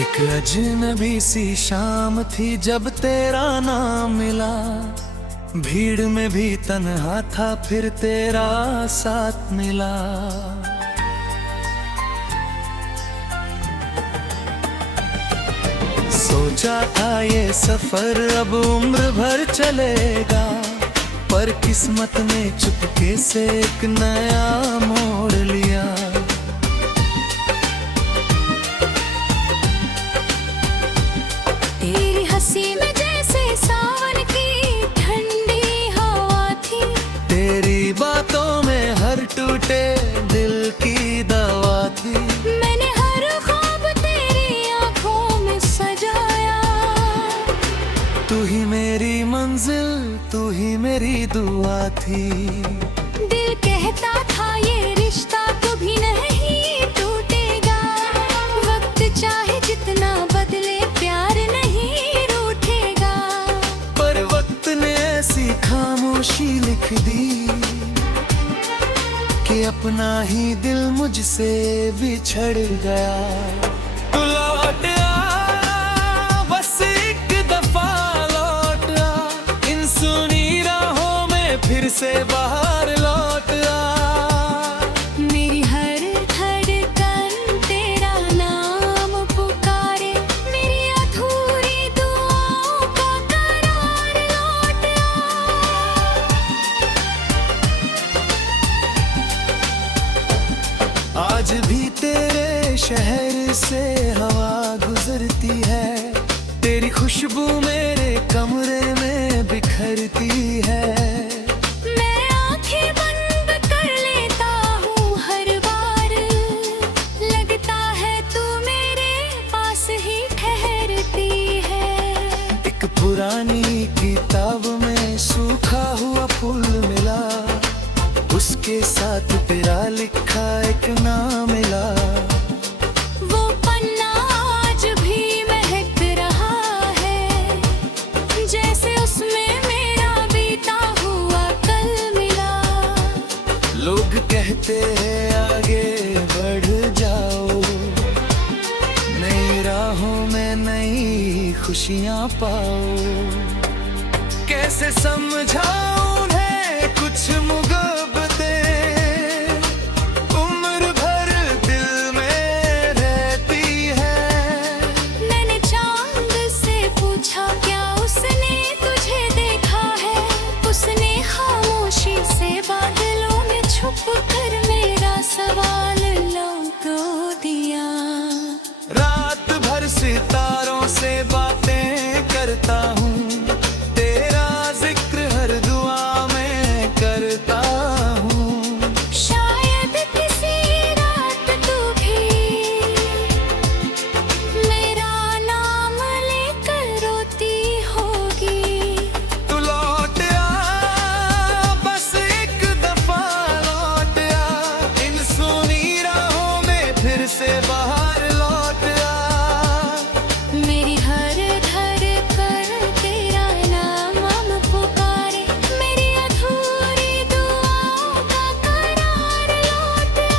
एक अजनबी सी शाम थी जब तेरा नाम मिला। भीड़ में भी तन्हा था फिर तेरा साथ मिला। सोचा था ये सफर अब उम्र भर चलेगा, पर किस्मत ने चुपके से एक नया मोड़ लिया। तेरी हंसी में जैसे सावन की ठंडी हवा थी, तेरी बातों में हर टूटे दिल की दवा थी। मैंने हर ख्वाब तेरी आंखों में सजाया। तू ही मेरी मंजिल, तू ही मेरी दुआ थी। दिल कहता था ये रिश्ता कभी नहीं टूटेगा। वक्त चाहे जितना बदले प्यार नहीं रूठेगा। पर वक्त ने ऐसी खामोशी लिख दी कि अपना ही दिल मुझसे बिछड़ गया। तू लौट आ, बस एक दफा लौट आ, इन सुनी राहों में फिर से बाहर लौट आ। मेरी हर धड़कन तेरा नाम पुकारे, मेरी अधूरी दुआओं का करार लौट आ। आज भी तेरे शहर से हवा गुजरती है, तेरी खुशबू मेरे कमरे में बिखरती है। मैं आंखें बंद कर लेता हूँ हर बार, लगता है तू मेरे पास ही ठहरती है। एक पुरानी किताब में सूखा हुआ फूल मिला, उसके साथ तेरा लिखा एक नाम मिला। वो पन्ना आज भी महक रहा है, जैसे उसमें मेरा बीता हुआ कल मिला। लोग कहते हैं आगे बढ़ जाओ, नई राहों में नई खुशियां पाओ। कैसे समझाऊं उन्हें कुछ मुहब्बतें उम्र भर दिल में रहती है। मैंने चांद से पूछा क्या उसने तुझे देखा है, उसने खामोशी से बादलों में छुप कर मेरा सवाल लौट दिया। रात भर सितारों से बातें करता हूँ, तेरा जिक्र हर दुआ में करता हूँ। शायद किसी रात तू भी मेरा नाम लेकर रोती होगी। तू लौट आ, बस एक दफा लौट आ, इन सुनी राहों में फिर से बाहर लौट आ। मेरी हर धड़कन तेरा नाम पुकारे, मेरी अधूरी दुआओं का करार लौट आ।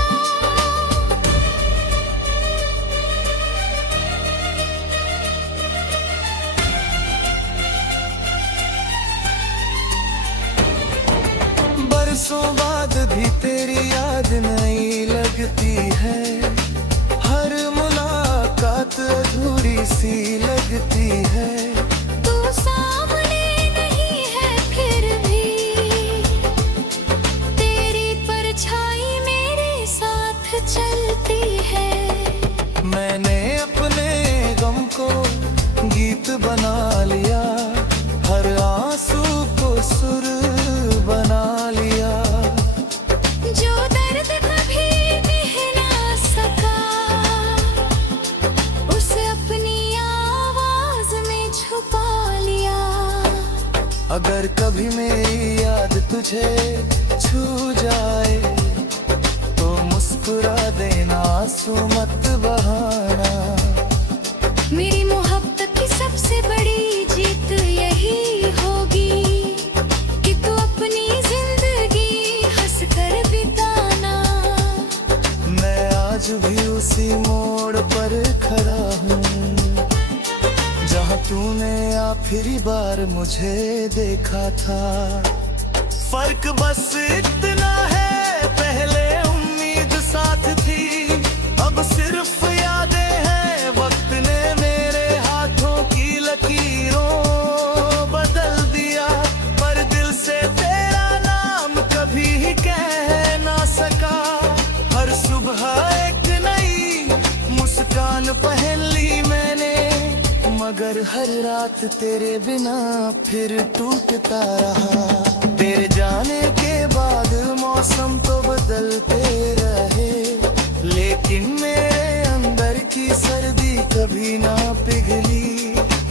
बरसों बाद भी तेरी याद नहीं लगती है, हर मुलाकात अधूरी सी लगती है। तू सामने नहीं है फिर भी तेरी परछाई मेरे साथ चलती है। मैंने अपने गम को गीत बना लिया, हर आंसू को सुर बना लिया। जो दर्द कभी कह ना सका, उसे अपनी आवाज में छुपा लिया। अगर कभी मेरी याद तुझे छू जाए, तो मुस्कुरा देना, आंसू मत बहाना। मेरी मोहब्बत की सबसे बड़ी जीत यही होगी कि तू अपनी जिंदगी हंस कर बिताना। मैं आज आज भी उसी मोड़ पर खड़ा हूँ जहाँ तूने आखिरी बार मुझे देखा था। फर्क बस इतना है, पहले उम्मीद साथ थी, अब सिर्फ यादें हैं। वक्त ने मेरे हाथों की लकीरों बदल दिया, पर दिल से तेरा नाम कभी ही कह ना सका। हर सुबह एक नई मुस्कान पहन ली मैंने, मगर हर रात तेरे बिना फिर टूटता रहा। तेरे जाने के बाद मौसम तो बदलते रहे, लेकिन मेरे अंदर की सर्दी कभी ना पिघली।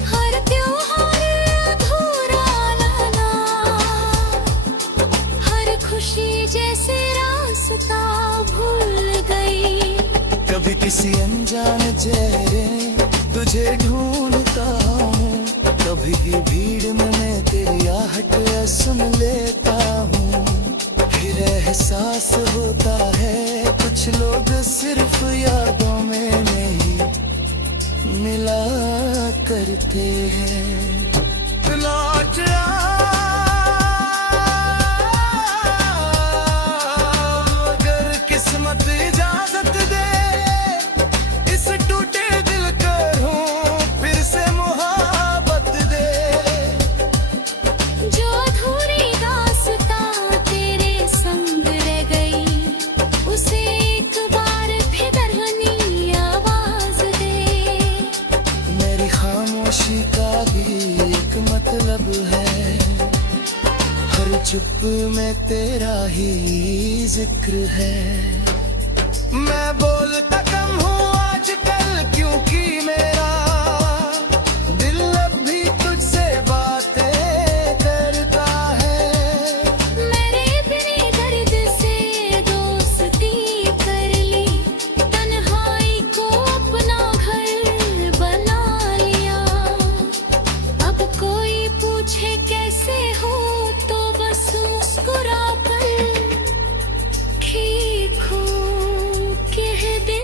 हर त्योहार अधूरा रहना, हर खुशी जैसे रास्ता भूल गई। कभी किसी अनजान चेहरे तुझे ढूंढता हूँ, कभी भीड़ में मैं तेरी आहट सुन लेता हूँ। फिर एहसास होता है कुछ लोग सिर्फ यादों में नहीं मिला करते हैं। लौट आ, अगर किस्मत इजाजत दे, इस टूटे दिल को फिर से मोहब्बत दे। जो अधूरी दास्तां तेरे संग रह गई, उसे एक बार फिर धरनी आवाज दे। मेरी खामोशी का भी एक मतलब है, हर चुप में तेरा ही जिक्र है। मैं बोलता कम हूँ आजकल, क्योंकि मेरा दिल अब भी तुझसे बातें करता है। मैंने अपने दर्द से दोस्ती कर ली, तन्हाई को अपना घर बना लिया। अब कोई पूछे कैसे हो, तो बस मुस्कुरा कर ठीक हूँ कह दे।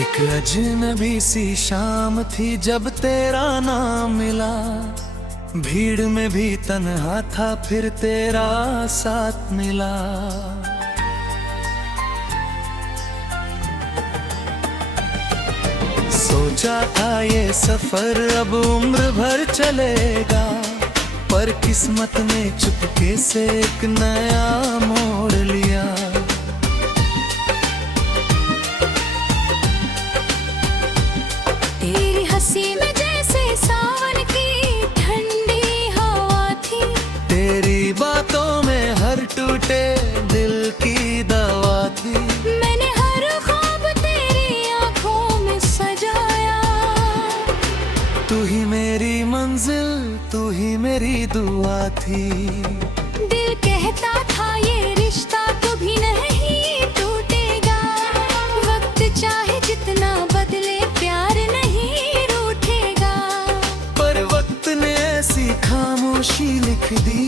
एक अजनबी सी शाम थी जब तेरा नाम मिला, भीड़ में भी तन्हा था फिर तेरा साथ मिला। सोचा था ये सफर अब उम्र भर चलेगा, पर किस्मत ने चुपके से एक नया मोड़ लिया। तेरी हंसी में जैसे सावन की ठंडी हवा थी, तेरी बातों में हर टूटे दिल की दवा थी। मैंने हर ख्वाब तेरी आंखों में सजाया। तू ही मेरी मंजिल, तू ही मेरी दुआ थी। दिल कहता था ये रिश्ता कभी नहीं टूटेगा, वक्त चाहे जितना बदले प्यार नहीं रूठेगा। पर वक्त ने ऐसी खामोशी लिख दी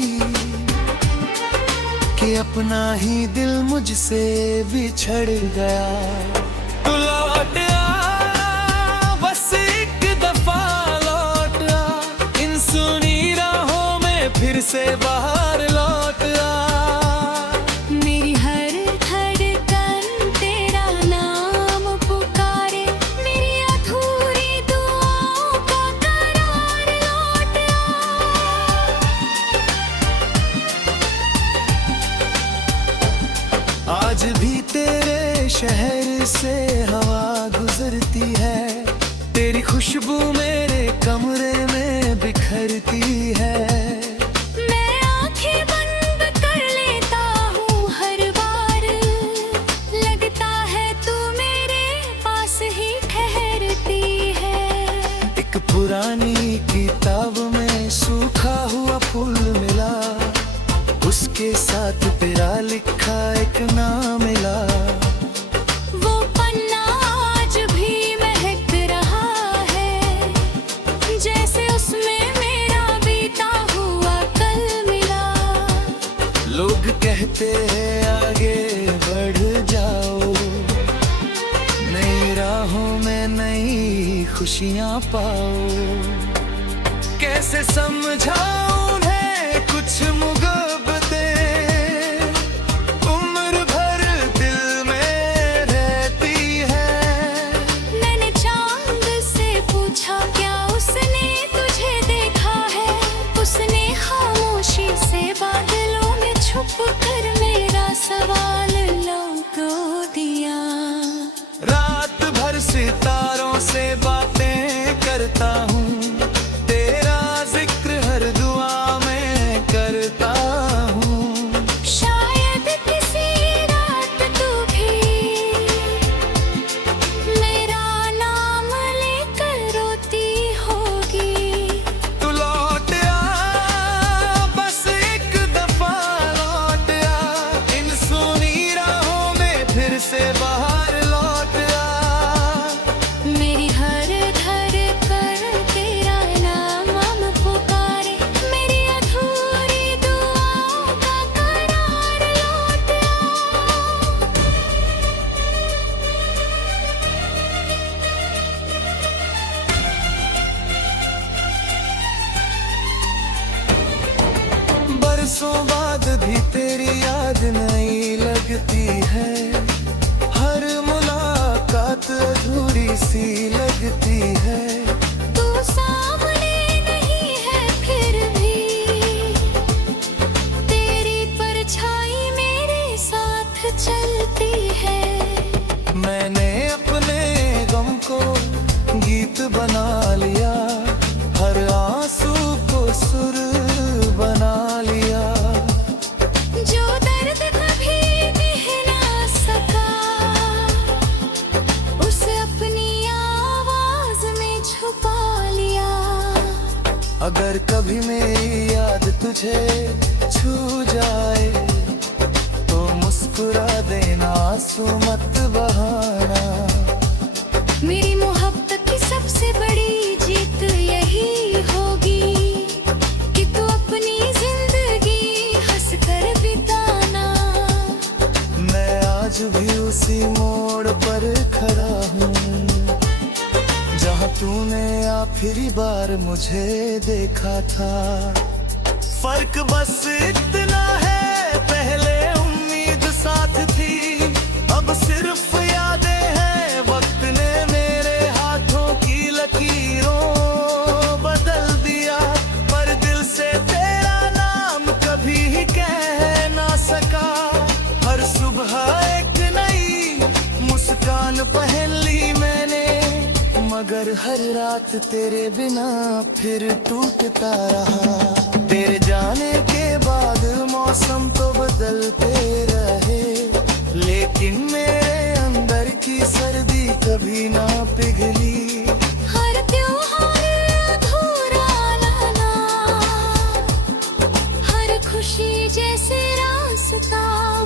कि अपना ही दिल मुझसे बिछड़ गया। तू लौट आ, बस एक दफा लौट आ, इन सुनी राहों में फिर से बाहर लौट आ। मेरी हर धड़कन तेरा नाम पुकारे, मेरी अधूरी दुआओं का करार लौट आ। आज भी तेरे शहर से हवा गुजरती है, तेरी खुशबू मेरे कमरे में बिखरती है। मैं आंखें बंद कर लेता हूँ हर बार, एक पुरानी किताब में सूखा हुआ फूल मिला, उसके साथ तेरा लिखा एक नाम मिला। वो पन्ना आज भी महक रहा है, जैसे उसमें मेरा बीता हुआ कल मिला। लोग कहते हैं आगे बढ़ जाओ, नई राहों में नई खुशियाँ पाओ। कैसे समझाऊं उन्हें कुछ मुहब्बतें उम्र भर दिल में रहती है। मैंने चांद से पूछा क्या उसने तुझे देखा है, उसने खामोशी से बादलों में छुप कर मेरा सवाल लौटो दिया। रात भर सितारों से बातें करता हूँ, तेरा जिक्र हर दुआ में करता हूँ। शायद किसी रात तू भी मेरा नाम लेकर रोती होगी। तू लौट आ, बस एक दफा लौट आ, इन सुनी राहों में फिर से बाहर लौट आ। मेरी हर धड़कन तेरा नाम पुकारे, मेरी अधूरी दुआओं का करार लौट आ। बरसों बाद भी तेरी याद नहीं लगती है, हर मुलाकात अधूरी सी लगती है। तू सामने नहीं है फिर भी तेरी परछाई मेरे साथ चलती है। मैंने अपने गम को गीत बना लिया, हर आंसू को सुर बना लिया। जो दर्द कभी कह ना सका, उसे अपनी आवाज में छुपा लिया। अगर कभी मेरी याद तुझे छू जाए, तो मुस्कुरा देना, आंसू मत बहाना। मेरी मोहब्बत की सबसे बड़ी जीत यही होगी कि तू अपनी जिंदगी हंस कर बिताना। मैं आज भी उसी मोड़ पर खड़ा हूँ, जहाँ तूने आखिरी बार मुझे देखा था। फर्क बस इतना है, पहले उम्मीद साथ थी, अब सिर्फ यादें हैं। वक्त ने मेरे हाथों की लकीरों बदल दिया, पर दिल से तेरा नाम कभी ही कह ना सका। हर सुबह एक नई मुस्कान पहन ली मैंने, मगर हर रात तेरे बिना फिर टूटता रहा। तेरे जाने के बाद मौसम तो बदलते रहे, लेकिन मेरे अंदर की सर्दी कभी ना पिघली। हर त्योहार अधूरा लाना, हर खुशी जैसे रास्ता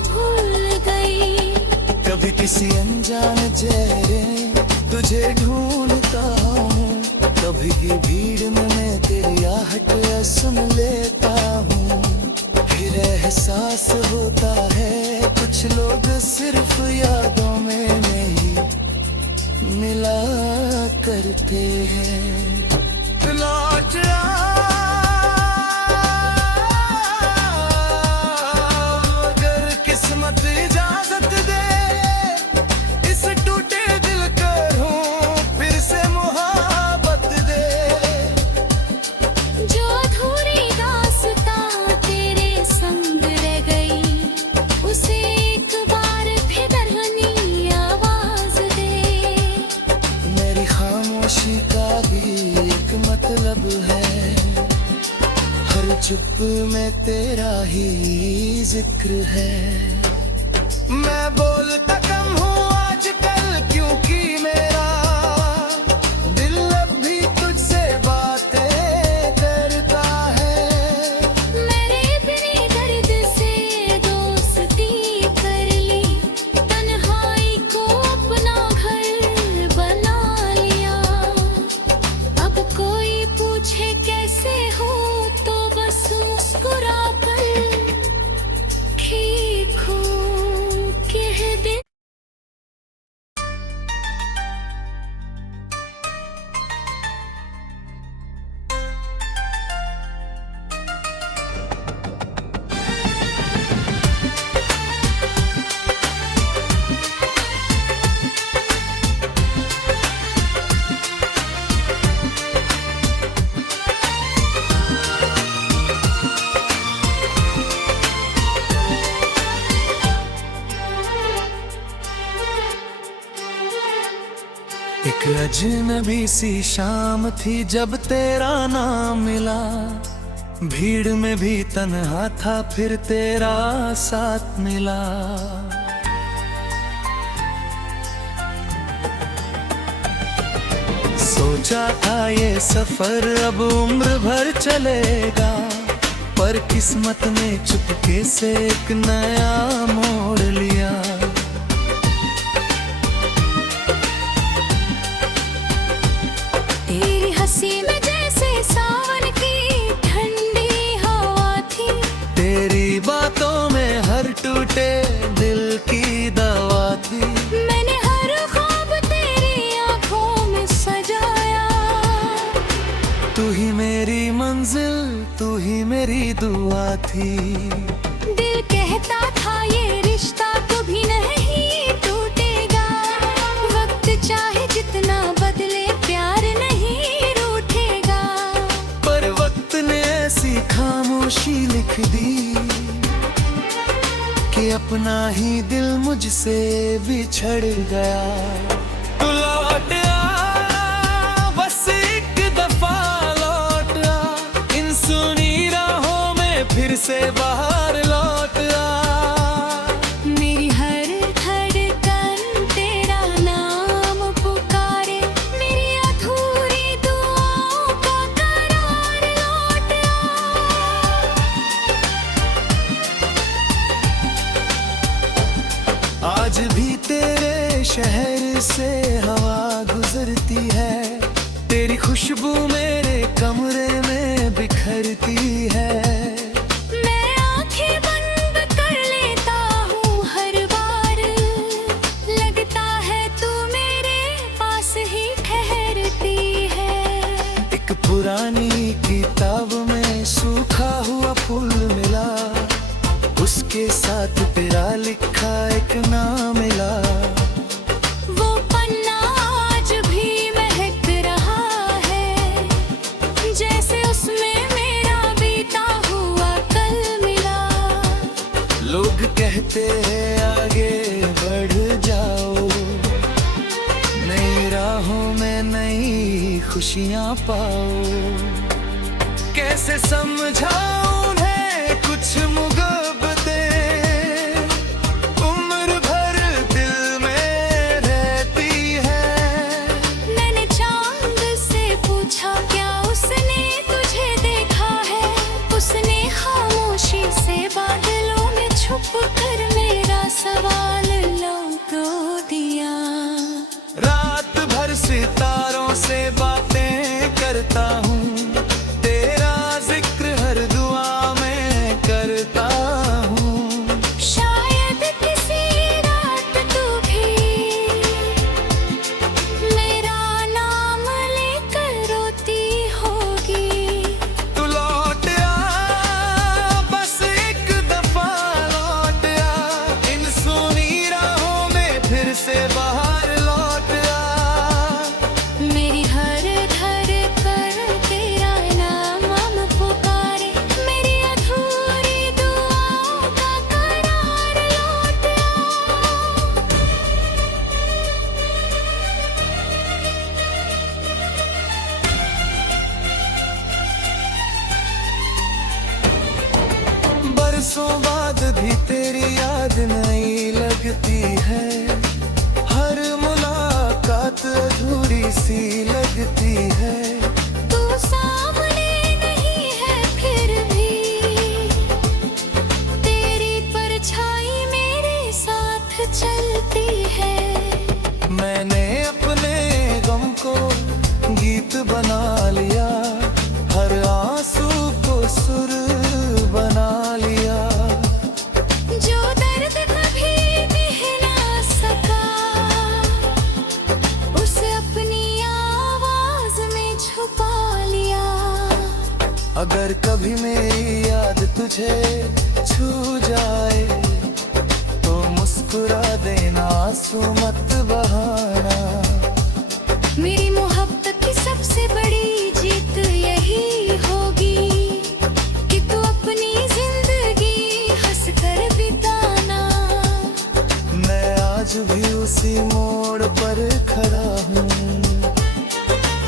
भूल गई। कभी किसी अनजान चेहरे तुझे ढूंढता हूँ, कभी भीड़ में मैं तेरी आहट सुन लेता हूँ। फिर एहसास होता है कुछ लोग सिर्फ यादों में नहीं मिला करते हैं। लौट आ, अगर किस्मत इजाजत दे, इस टूटे दिल करूं फिर से मोहब्बत दे। जो अधूरी दास्तां तेरे संग रह गई, उसे एक बार फिर तरहनी आवाज दे। मेरी खामोशी का भी एक मतलब है, हर चुप में तेरा ही जिक्र है। मैं बोलता कम हूँ आजकल, क्योंकि मेरा दिल अब भी तुझसे एक अजनबी सी शाम थी जब तेरा नाम मिला, भीड़ में भी तन्हा था फिर तेरा साथ मिला। सोचा था ये सफर अब उम्र भर चलेगा, पर किस्मत ने चुपके से एक नया मोड़ लिया। तेरी हंसी में जैसे सावन की ठंडी हवा थी, तेरी बातों में हर टूटे दिल की दवा थी। मैंने हर ख्वाब तेरी आंखों में सजाया। तू ही मेरी मंजिल, तू ही मेरी दुआ थी। दिल कहता था ये रिश्ता कभी नहीं टूटेगा, वक्त चाहे जितना बदले प्यार नहीं रूठेगा। पर वक्त ने ऐसी खामोशी लिख दी कि अपना ही दिल मुझसे बिछड़ गया। तू लौट आ, बस एक दफा लौट आ, इन सुनी राहों में फिर से बाहर लौट आ। मेरी हर धड़कन तेरा नाम पुकारे, मेरी अधूरी दुआओं का करार लौट आ। आज भी तेरे शहर से हवा गुजरती है, तेरी खुशबू मेरे कमरे में बिखरती है। मैं आंखें बंद कर लेता हूँ हर बार, लगता है तू मेरे पास ही ठहरती है। एक पुरानी किताब में सूखा हुआ फूल मिला, उसके साथ तेरा लिखा एक नाम मिला। वो पन्ना आज भी महक रहा है, जैसे उसमें मेरा बीता हुआ कल मिला। लोग कहते हैं आगे बढ़ जाओ, नई राहों में नई खुशियां पाओ। कैसे समझाऊं उन्हें कुछ मुहब्बतें उम्र भर दिल में रहती है। मैंने चांद से पूछा क्या उसने तुझे देखा है, उसने खामोशी से बादलों में छुप कर मेरा सवाल लौटा दिया। रात भर सितारों से बातें करता हूँ, तेरा जिक्र हर दुआ में करता हूँ। शायद किसी रात तू भी मेरा नाम लेकर रोती होगी। तू लौट आ, बस एक दफा लौट आ, इन सुनी राहों में फिर से बाहर लौट आ। मेरी हर धड़कन तेरा नाम पुकारे, मेरी अधूरी दुआओं का करार लौट आ। बरसों बाद भी तेरी याद नहीं लगती है, हर मुलाकात अधूरी सी लगती है। तू सामने नहीं है फिर भी तेरी परछाई मेरे साथ चलती है। मैंने अपने गम को गीत बना लिया, हर आंसू को सुर बना लिया। जो दर्द कभी दिख ना सका, उसे अपनी आवाज में छुपा लिया। अगर कभी मेरी याद तुझे छू जाए, तो मुस्कुरा देना, आंसू मत बहाना। मेरी मोहब्बत की सबसे बड़ी जीत यही होगी कि तू अपनी जिंदगी हंस कर बिताना। मैं आज आज भी उसी मोड़ पर खड़ा हूँ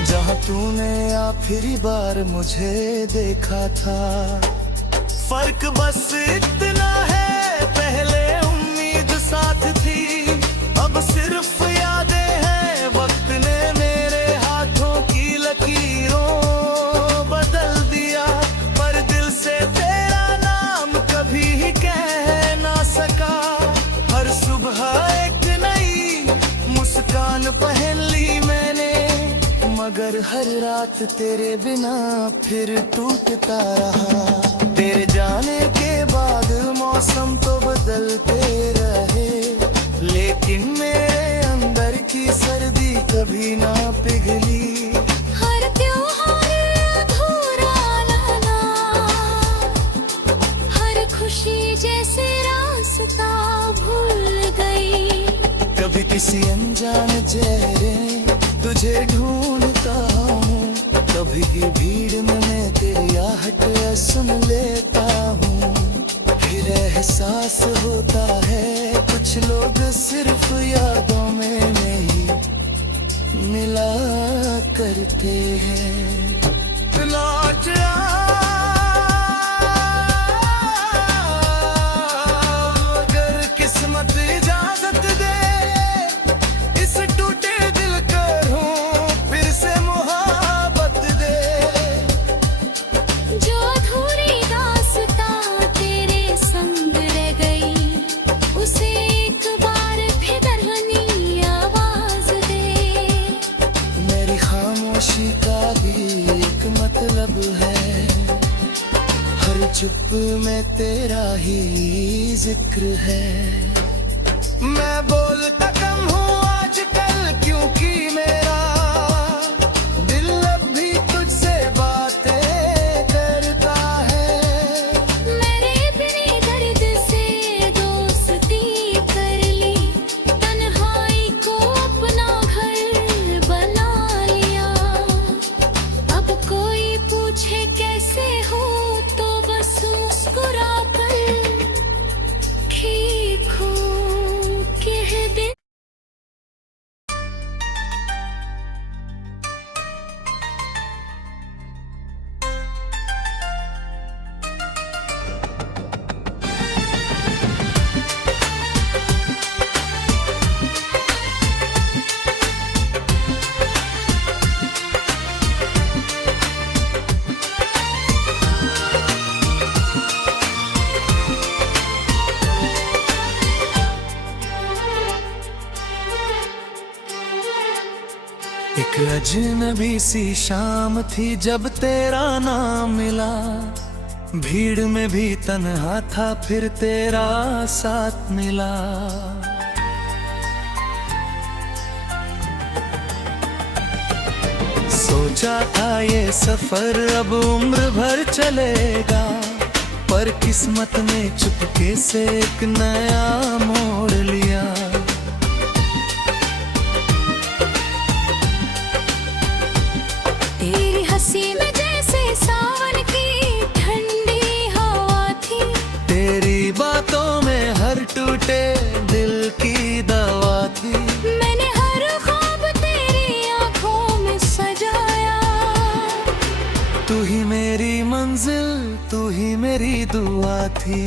जहाँ तूने आखिरी बार मुझे देखा था। फर्क बस इतना है, पहले उम्मीद साथ थी, अब सिर्फ यादें हैं। वक्त ने मेरे हाथों की लकीरों बदल दिया, पर दिल से तेरा नाम कभी ही कह ना सका। हर सुबह एक नई मुस्कान पहन ली मैंने, मगर हर रात तेरे बिना फिर टूटता रहा। तेरे जाने के बाद मौसम तो बदलते रहे, लेकिन मेरे अंदर की सर्दी कभी ना पिघली। हर त्योहार अधूरा लगना, हर खुशी जैसे रास्ता भूल गई। कभी किसी अनजान चेहरे तुझे ढूंढता हूँ, कभी भीड़ में मैं तेरी आहट सुन लेता हूँ। फिर एहसास होता है कुछ लोग सिर्फ यादों में नहीं मिला करते हैं। लौट आ, अगर किस्मत इजाजत दे, इस टूटे दिल करूं फिर से मोहब्बत दे। जो अधूरी दास्तां तेरे संग रह गई, उसे एक बार फिर तरहनी आवाज दे। मेरी खामोशी का भी एक मतलब है, हर चुप में तेरा ही जिक्र है। मैं बोलता कम हूँ आजकल, क्योंकि मेरा दिल अब भी तुझसे बातें करता है। मैंने अपने दर्द से दोस्ती कर ली, तन्हाई को अपना घर बना लिया। अब कोई पूछे कैसे हो, तो बस मुस्कुरा कर ठीक हूँ कह दे। एक अजनबी सी शाम थी जब तेरा नाम मिला, भीड़ में भी तन्हा था फिर तेरा साथ मिला। सोचा था ये सफर अब उम्र भर चलेगा, पर किस्मत ने चुपके से एक नया मोड़ लिया। तेरी हंसी में जैसे सावन की ठंडी हवा थी, तेरी बातों में हर टूटे दिल की दवा थी। मैंने हर ख्वाब तेरी आंखों में सजाया। तू ही मेरी मंजिल, तू ही मेरी दुआ थी।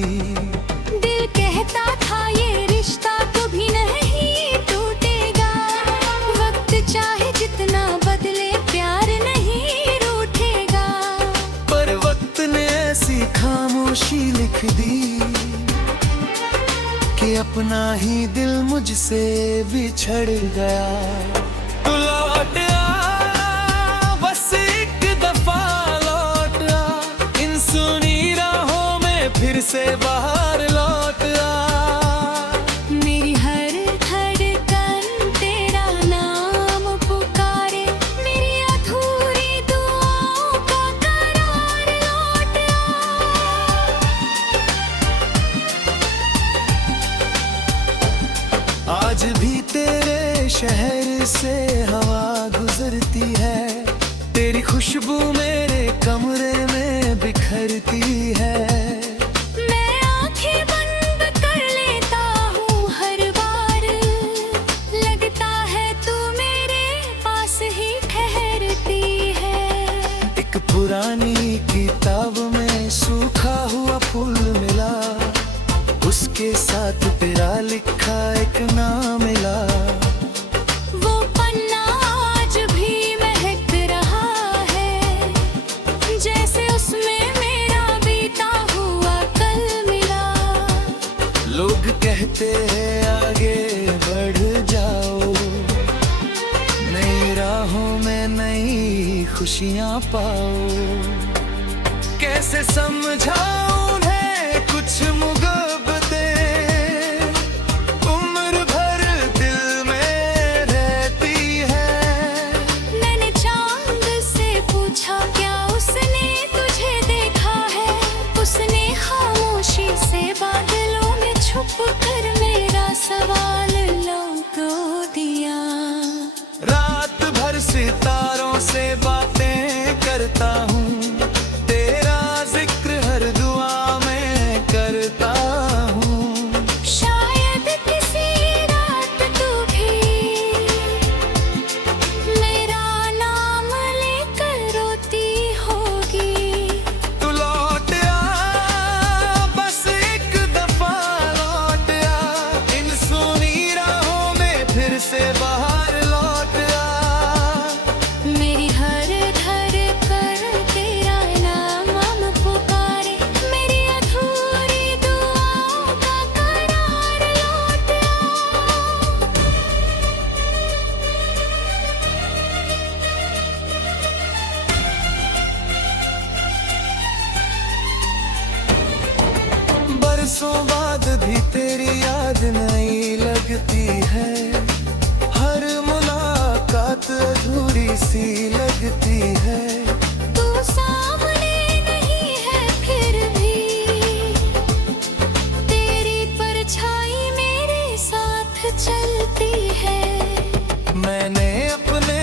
दिल कहता था ये रिश्ता कभी नहीं टूटेगा, वक्त चाहे जितना बदले प्यार नहीं रूठेगा। पर वक्त ने ऐसी खामोशी लिख दी कि अपना ही दिल मुझसे बिछड़ गया। तू लौट आ, बस एक दफा लौट आ, इन सुनी राहों में फिर से बाहर लौट आ। मेरी हर धड़कन तेरा नाम पुकारे, मेरी अधूरी दुआओं का करार लौट आ। आज भी तेरे शहर से हवा गुजरती है, तेरी खुशबू मेरे कमरे में बिखरती है। मैं आंखें बंद कर लेता हूँ हर बार, पुरानी किताब में सूखा हुआ फूल मिला, उसके साथ तेरा लिखा एक नाम मिला। वो पन्ना आज भी महक रहा है, जैसे उसमें मेरा बीता हुआ कल मिला। लोग कहते हैं आगे बढ़ जाओ, नई राहों में नई खुशियाँ पाओ। कैसे समझाऊं उन्हें कुछ मुहब्बतें उम्र भर दिल में रहती है। मैंने चांद से पूछा क्या उसने तुझे देखा है, उसने खामोशी से बादलों में छुप कर मेरा सवाल लौटा दिया। रात भर सितारों से बातें करता हूँ, तेरा जिक्र हर दुआ में करता हूँ। शायद किसी रात तू भी मेरा नाम लेकर रोती होगी। तू लौट आ, बस एक दफा लौट आ, इन सुनी राहों में फिर से बाहर लौट आ। मेरी हर धड़कन तेरा नाम पुकारे, मेरी अधूरी दुआओं का करार लौट आ। बरसों बाद भी तेरी याद नहीं लगती है, हर मुलाकात अधूरी सी लगती है। तू सामने नहीं है फिर भी तेरी परछाई मेरे साथ चलती है। मैंने अपने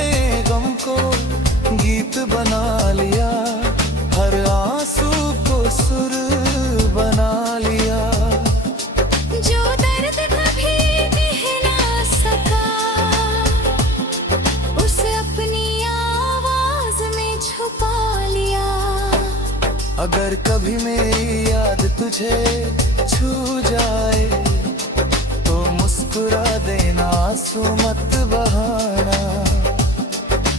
गम को गीत बना लिया, हर आंसू को सुर बना लिया। जो दर्द कभी कह ना सका, उसे अपनी आवाज में छुपा लिया। अगर कभी मेरी याद तुझे छू जाए, तो मुस्कुरा देना, आंसू मत बहाना।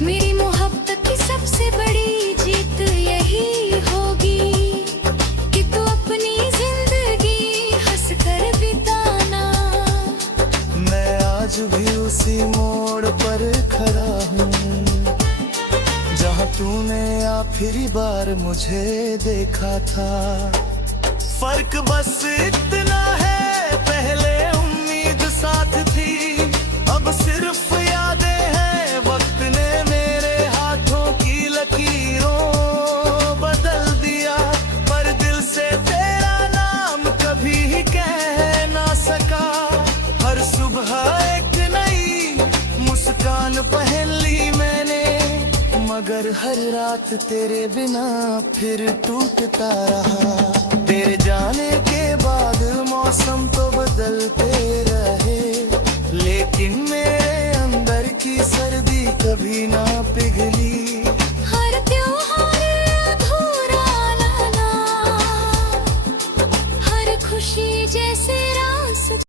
मेरी मोहब्बत की सबसे बड़ी जीत यही होगी कि तू अपनी जिंदगी हंस कर बिताना। मैं आज भी उसी मोड़ पर खड़ा हूँ, जहाँ तूने आखिरी बार मुझे देखा था। फर्क बस इतना है, पहले उम्मीद साथ थी, अब सिर्फ यादें हैं। वक्त ने मेरे हाथों की लकीरों बदल दिया, पर दिल से तेरा नाम कभी कह ना सका। हर सुबह एक नई मुस्कान पहन ली मैंने, मगर हर रात तेरे बिना फिर टूटता रहा। तेरे जाने के बाद मौसम तो बदलते